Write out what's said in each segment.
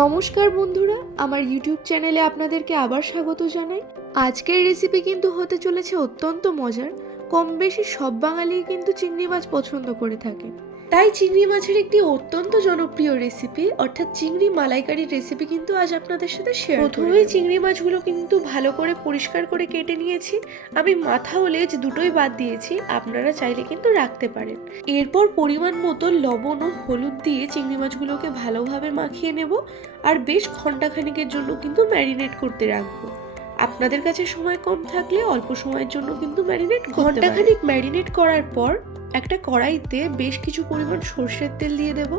নমস্কার বন্ধুরা, আমার ইউটিউব চ্যানেলে আপনাদেরকে আবার স্বাগত জানাই। আজকের রেসিপি কিন্তু হতে চলেছে অত্যন্ত মজার। কম বেশি সব বাঙালি কিন্তু চিংড়ি মাছ পছন্দ করে থাকে, তাই চিংড়ি মাছের একটি অত্যন্ত জনপ্রিয় রেসিপি অর্থাৎ চিংড়ি মালাইকারির রেসিপি কিন্তু আজ আপনাদের সাথে শেয়ার করব। প্রথমেই চিংড়ি মাছগুলো কিন্তু ভালো করে পরিষ্কার করে কেটে নিয়েছি। আমি মাথা ও লেজ দুটোই বাদ দিয়েছি, আপনারা চাইলে কিন্তু রাখতে পারেন। এরপর পরিমাণ মতো লবণ ও হলুদ দিয়ে চিংড়ি মাছগুলোকে ভালোভাবে মাখিয়ে নেব আর বেশ ঘন্টাখানেকের জন্য কিন্তু ম্যারিনেট করতে রাখবো। আপনাদের কাছে সময় কম থাকলে অল্প সময়ের জন্য কিন্তু ঘন্টাখানেক ম্যারিনেট করার পর একটা কড়াইতে বেশ কিছু পরিমাণ সরষের তেল দিয়ে দেব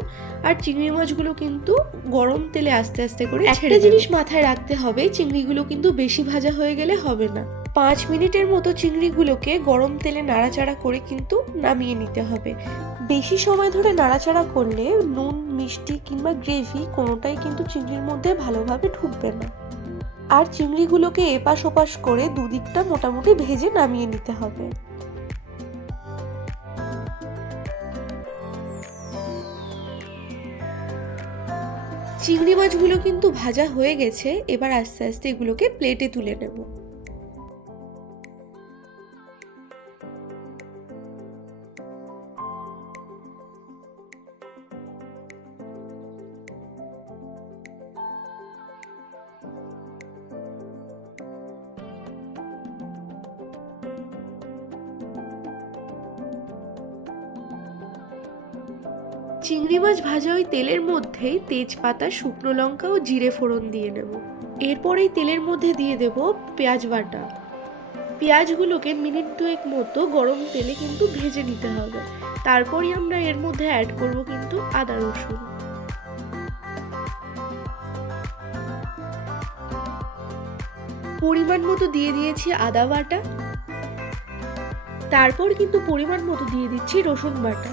আর চিংড়ি মাছগুলো কিন্তু গরম তেলে আস্তে আস্তে করে একটা জিনিস মাথায় রাখতে হবে, চিংড়িগুলো কিন্তু বেশি ভাজা হয়ে গেলে হবে না। 5 মিনিটের মতো চিংড়িগুলোকে গরম তেলে নাড়াচাড়া করে কিন্তু নামিয়ে নিতে হবে। বেশি সময় ধরে নাড়াচাড়া করলে নুন, মিষ্টি কিংবা গ্রেভি কোনোটাই কিন্তু চিংড়ির মধ্যে ভালোভাবে ঢুকবে না। আর চিংড়িগুলোকে এপাশ ওপাশ করে দুদিকটা মোটামুটি ভেজে নামিয়ে নিতে হবে। চিংড়ি মাছগুলো কিন্তু ভাজা হয়ে গেছে, এবার আস্তে আস্তে এগুলোকে প্লেটে তুলে নেব। চিংড়ি মাছ ভাজা ওই তেলের মধ্যেই তেজপাতা, শুকনো লঙ্কা ও জিরে ফোড়ন দিয়ে নেব। এরপর এই তেলের মধ্যে দিয়ে দেব পেঁয়াজ বাটা। পেঁয়াজগুলোকে মিনিট দুয়েক মতো গরম তেলে কিন্তু ভেজে নিতে হবে। তারপরই আমরা এর মধ্যে অ্যাড করব কিন্তু আদা রসুন। পরিমাণ মতো দিয়ে দিয়েছি আদা বাটা, তারপর কিন্তু পরিমাণ মতো দিয়ে দিচ্ছি রসুন বাটা।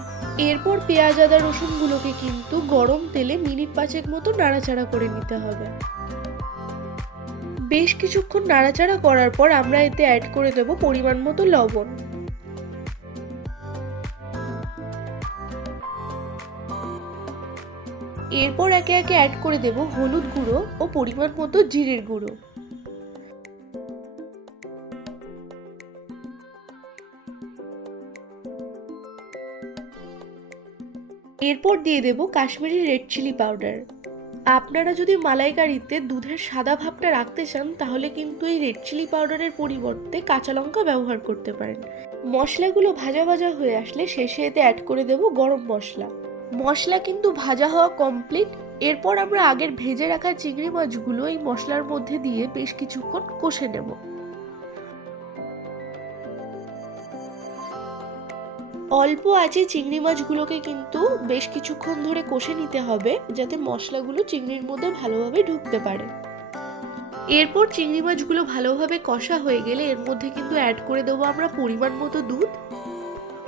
এরপর পেঁয়াজ আদা রসুনগুলোকে কিন্তু গরম তেলে মিনিট 5 মতো নাড়াচাড়া করে নিতে হবে। বেশ কিছুক্ষণ নাড়াচাড়া করার পর আমরা এতে অ্যাড করে দেব পরিমাণ মতো লবণ। এরপর একে একে অ্যাড করে দেব হলুদ গুঁড়ো ও পরিমাণ মতো জিরের গুঁড়ো। এরপর দিয়ে দেব কাশ্মীরি রেড চিলি পাউডার। আপনারা যদি মালাইকারিতে দুধের সাদা ভাবটা রাখতে চান তাহলে কিন্তু এই রেড চিলি পাউডারের পরিবর্তে কাঁচা লঙ্কা ব্যবহার করতে পারেন। মশলাগুলো ভাজা ভাজা হয়ে আসলে শেষে এতে অ্যাড করে দেব গরম মশলা। মশলা কিন্তু ভাজা হওয়া কমপ্লিট। এরপর আমরা আগের ভেজে রাখা চিংড়ি মাছগুলো এই মশলার মধ্যে দিয়ে বেশ কিছুক্ষণ কষে নেব। অল্প আঁচে চিংড়ি মাছগুলোকে কিন্তু বেশ কিছুক্ষণ ধরে কষে নিতে হবে যাতে মশলাগুলো চিংড়ির মধ্যে ভালোভাবে ঢুকতে পারে। এরপর চিংড়ি মাছগুলো ভালোভাবে কষা হয়ে গেলে এর মধ্যে কিন্তু অ্যাড করে দেবো আমরা পরিমাণ মতো দুধ।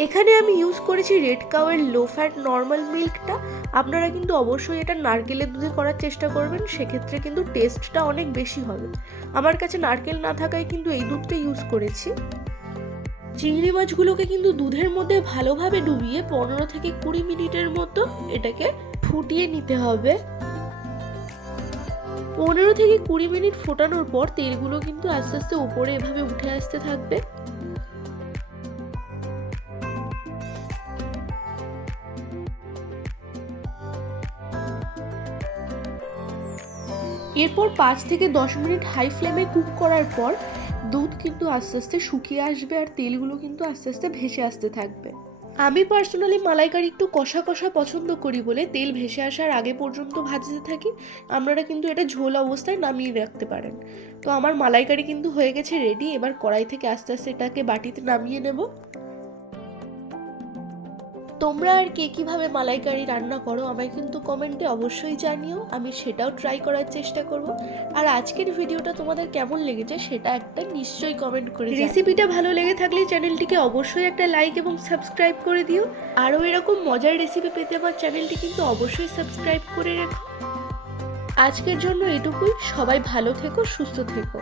এখানে আমি ইউজ করেছি রেড কাউয়ের লো ফ্যাট নর্মাল মিল্কটা। আপনারা কিন্তু অবশ্যই এটা নারকেলের দুধে করার চেষ্টা করবেন, সেক্ষেত্রে কিন্তু টেস্টটা অনেক বেশি হবে। আমার কাছে নারকেল না থাকায় কিন্তু এই দুধটা ইউজ করেছি। চিংড়ি মাছগুলোকে কিন্তু দুধের মধ্যে ভালোভাবে ডুবিয়ে 15 থেকে 20 মিনিটের মতো এটাকে ফুটিয়ে নিতে হবে। 15 থেকে 20 মিনিট ফোটানোর পর তেলগুলো কিন্তু আস্তে আস্তে উপরে এভাবে উঠে আসতে থাকবে। এরপর 5 থেকে 10 মিনিট হাই ফ্লেমে কুক করার পর দুধ কিন্তু আস্তে আস্তে শুকিয়ে আসবে আর তেলগুলো কিন্তু আস্তে আস্তে ভেসে আসতে থাকবে। আমি পার্সোনালি মালাইকারি একটু কষা কষা পছন্দ করি বলে তেল ভেসে আসার আগে পর্যন্ত ভাজতে থাকি। আপনারা কিন্তু এটা ঝোল অবস্থায় নামিয়ে রাখতে পারেন। তো আমার মালাইকারি কিন্তু হয়ে গেছে রেডি। এবার কড়াই থেকে আস্তে আস্তে এটাকে বাটিতে নামিয়ে নেব। তোমরা আর কে কীভাবে মালাইকারি রান্না করো আমায় কিন্তু কমেন্টে অবশ্যই জানিও, আমি সেটাও ট্রাই করার চেষ্টা করব। আর আজকের ভিডিওটা তোমাদের কেমন লেগেছে সেটা একটা নিশ্চয়ই কমেন্ট করে জানিও। রেসিপিটা ভালো লেগে থাকলে চ্যানেলটিকে অবশ্যই একটা লাইক এবং সাবস্ক্রাইব করে দিও। আরও এরকম মজার রেসিপি পেতে আমার চ্যানেলটি কিন্তু অবশ্যই সাবস্ক্রাইব করে রেখো। আজকের জন্য এটুকুই। সবাই ভালো থেকো, সুস্থ থেকো।